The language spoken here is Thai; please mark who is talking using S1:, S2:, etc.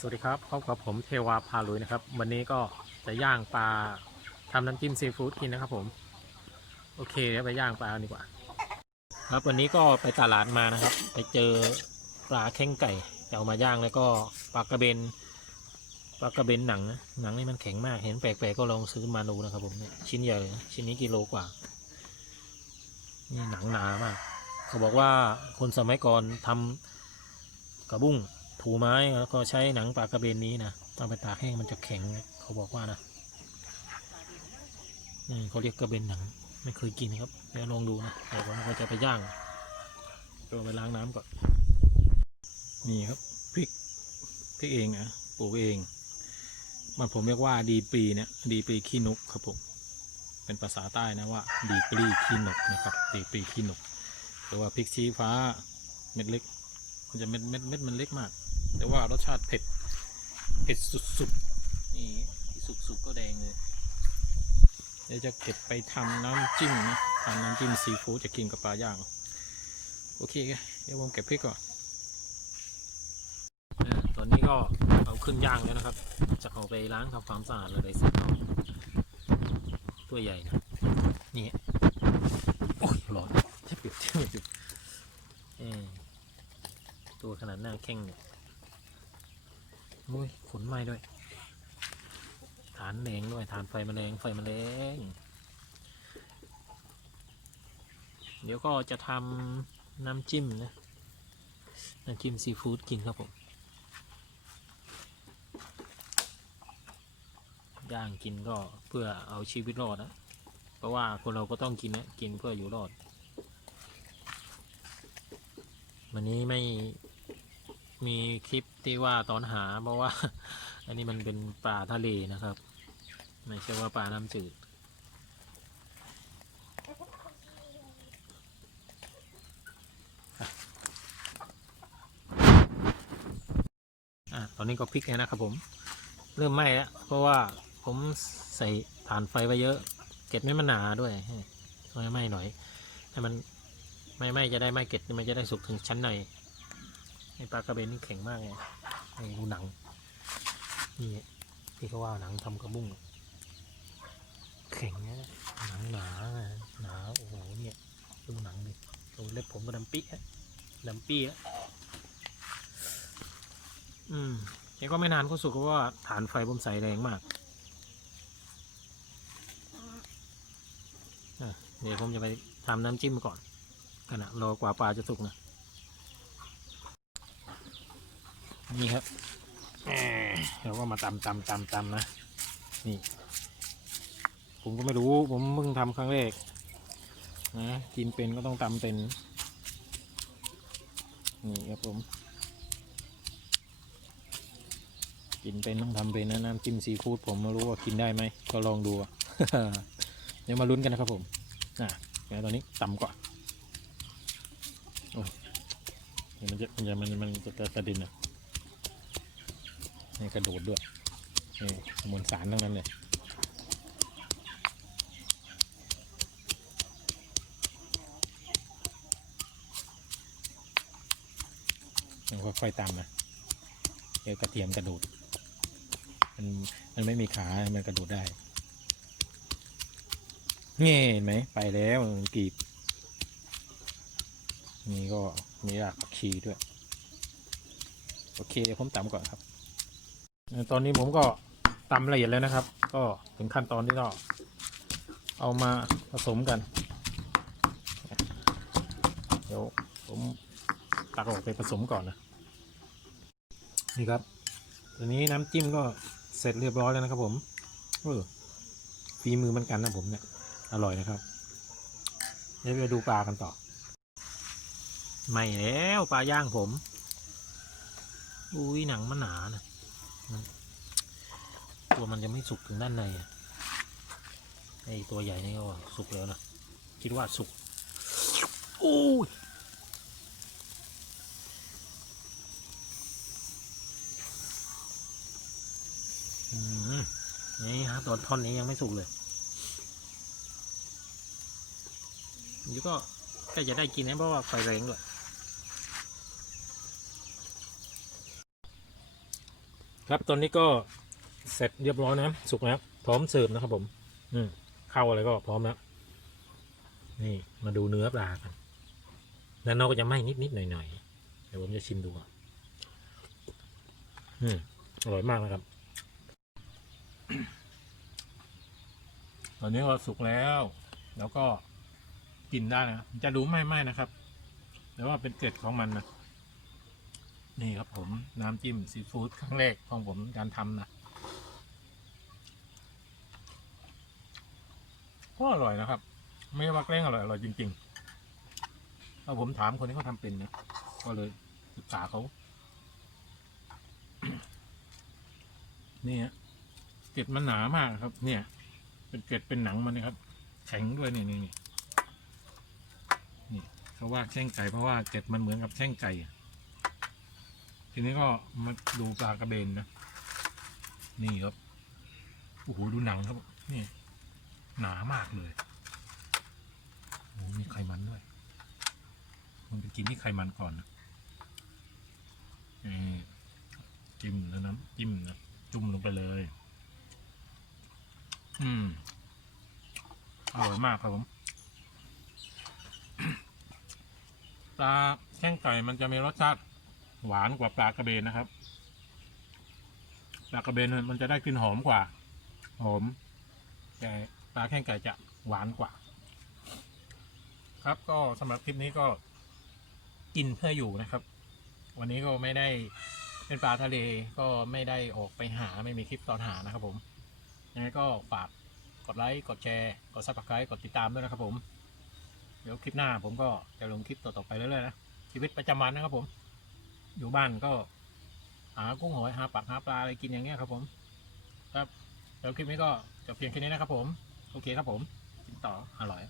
S1: สวัสดีครับพบกับผมเทวาพาลุยนะครับ วันนี้ก็จะย่างปลาทำน้ำจิ้มซีฟู้ดกินนะครับผม โอเคเดี๋ยวไปย่างปลาดีกว่า ครับวันนี้ก็ไปตลาดมานะครับ ไปเจอปลาแข้งไก่จะเอามาย่างแล้วก็ปลากระเบนปลากระเบนหนังนะหนังนี่มันแข็งมากเห็นแปลกๆก็ลองซื้อมาดูนะครับผมเนี่ยชิ้นใหญ่เลยนะชิ้นนี้กิโลกว่านี่หนังหนามากเขาบอกว่าคนสมัยก่อนทำกระบุ้ง ถูไม้แล้วก็ใช้หนังปลากระเบนนี้นะเอาไปตากแห้งมันจะแข็งเขาบอกว่านะนี่เขาเรียกกระเบนหนัง ไม่เคยกินครับเดี๋ยวลองดูนะเดี๋ยวผมก็จะไปย่างตัวไปล้างน้ำก่อนนี่ครับพริกพริกเองนะปลูกเอง มันผมเรียกว่าดีปีเนี่ยดีปีขี้นกครับผมเป็นภาษาใต้นะว่าดีปรีขี้นกนะครับดีปรีขี้นกหรือว่าพริกชี้ฟ้าเม็ดเล็ก มันจะเม็ดเม็ดเม็ดมันเล็กมาก แต่ว่ารสชาติเผ็ด เผ็ดสุดๆ นี่ที่สุกๆก็แดงเลย เดี๋ยวจะเก็บไปทำน้ำจิ้มนะทำน้ำจิ้มซีฟู้ดจะกินกับปลาย่าง โอเค เดี๋ยวผมเก็บพริกก่อนตอนนี้ก็เอาขึ้นย่างแล้วนะครับ จะเอาไปล้างทำความสะอาดแล้วได้สักเอาตัวใหญ่นะนี่โอ้ยร้อนแทบปิดแทบไม่ปิดเออตัวขนาดหน้าแข้งเนี่ย โอ้ยขนไหม้ด้วย ฐานแรงด้วย ฐานไฟแมลงไฟแมลงเดี๋ยวก็จะทำน้ำจิ้มนะ น้ำจิ้มซีฟู้ดกินครับผม ย่างกินก็เพื่อเอาชีวิตรอดนะ เพราะว่าคนเราก็ต้องกินนะ กินเพื่ออยู่รอด วันนี้ไม่ มีคลิปที่ว่าตอนหาเพราะว่า อันนี้มันเป็นปลาทะเลนะครับ ไม่ใช่ว่าปลาน้ำจืด อะตอนนี้ก็พลิกแล้วนะครับผม เริ่มไหม้แล้ว เพราะว่าผมใส่ฐานไฟไว้เยอะ เก็ดไม่มันหนาด้วยให้ไหม้หน่อย ให้มันไม่ไหม้จะได้ไหม้เก็ดมันจะได้สุกถึงชั้นใน ไอปลากระเบนนี่แข็งมากเลยไอดูหนัง นี่ที่เขาว่าหนังทำกระบุ้งแข็งนะหนังหนาหนาโอ้โหเนี่ยดูหนังดิดูเล็บผมก็ดำปี้ฮะดำปี้อะอืมยังก็ไม่นานก็สุกเพราะว่าฐานไฟผมใสแรงมากเดี๋ยวผมจะไปทำน้ำจิ้มก่อนขณะรอกว่าปลาจะสุกนะ นี่ครับเราก็มาตำตำตำตำนะ นี่ ผมก็ไม่รู้ ผมเพิ่งทำครั้งแรกนะกินเป็นก็ต้องตำเป็น นี่ครับผม กินเป็นต้องทำเป็นนะน้ำจิ้มซีฟู้ดผมไม่รู้ว่ากินได้ไหม ก็ลองดู เดี๋ยวมาลุ้นกันนะครับผมน่ะเดี๋ยวตอนนี้ตำก่อนโอ้ยมันจะมันจะมันจะกระด็นอะ นี่กระโดดด้วยนี่มวลสารทั้งนั้นเลยยังค่อยๆตามนะเดี๋ยวกระเทียมกระโดด มันมันไม่มีขา มันกระโดดได้นี่เห็นไหมไปแล้วมันกรีบนี่ก็มีรากผักชีด้วย โอเค เดี๋ยวผมตำก่อนครับ ตอนนี้ผมก็ตำละเอียดแล้วนะครับ ก็ถึงขั้นตอนที่ก็เอามาผสมกัน เดี๋ยวผมตักออกไปผสมก่อนนะ นี่ครับตอนนี้น้ำจิ้มก็เสร็จเรียบร้อยแล้วนะครับ ผมเออฝีมือมันกันนะผมเนี่ย อร่อยนะครับ เดี๋ยวไปดูปลากันต่อ ไม่แล้วปลาย่างผม อุ้ยหนังมันหนานะ ตัวมันจะไม่สุกถึงด้านในไอตัวใหญ่นี่ก็สุกแล้วนะ คิดว่าสุกโอ้ยนี่ฮะตัวท่อนนี้ยังไม่สุกเลยเดี๋ยวก็ใกล้จะได้กินนะเพราะว่าไฟแรงด้วย ครับตอนนี้ก็เสร็จเรียบร้อยนะสุกแล้วพร้อมเสิร์ฟนะครับผม อืมเข้าอะไรก็พร้อมแล้วนี่มาดูเนื้อปลากันด้านนอกก็จะไหม้นิดๆหน่อยๆเดี๋ยวผมจะชิมดูก่อนอืมอร่อยมากนะครับ ตอนนี้ก็สุกแล้ว แล้วก็กินได้นะจะดูไหม้ๆนะครับ แต่ว่าเป็นเกล็ดของมันนะ นี่ครับผมน้ำจิ้มซีฟู้ดครั้งแรกของผมการทำนะก็อร่อยนะครับ ไม่ว่าแกล้งอร่อยอร่อยจริงๆถ้าผมถามคนที่เขาทำเป็นนะก็เลยศึกษาเขา นี่ฮะเกล็ดมันหนามากครับ เนี่ย เป็นเกล็ดเป็นหนังมันนะครับ แข็งด้วยนี่นี่นี่นี่เขาว่าแข้งไก่เพราะว่าเกล็ดมันเหมือนกับแข้งไก่ ทีนี้ก็มาดูปลากระเบนนะ นี่ครับ โอ้โห ดูหนังครับ นี่ หนามากเลยโอ้มีไขมันด้วย มันไปกินที่ไขมันก่อนนะจิ้มแล้วน้ำจิ้มนะ จุ่มลงไปเลย อืม อร่อยมากครับผมปลาแข้งไก่มันจะมีรสชาติ หวานกว่าปลากระเบนนะครับ ปลากระเบนมันจะได้กลิ่นหอมกว่า หอมแต่ปลาแข้งไก่จะหวานกว่า ครับก็สำหรับคลิปนี้ก็กินเพื่ออยู่นะครับ วันนี้ก็ไม่ได้เป็นปลาทะเลก็ไม่ได้ออกไปหาไม่มีคลิปตอนหานะครับผมยังไงก็ฝากกดไลค์กดแชร์กดซับสไครต์กดติดตามด้วยนะครับผม เดี๋ยวคลิปหน้าผมก็จะลงคลิปต่อๆไปเรื่อยๆนะชีวิตประจำวันนะครับผม อยู่บ้านก็ หากุ้งหอยหาปักหาปลาอะไรกินอย่างเงี้ยครับผม ครับแล้วคลิปนี้ก็จบเพียงแค่นี้นะครับผม โอเคครับผมกินต่ออร่อย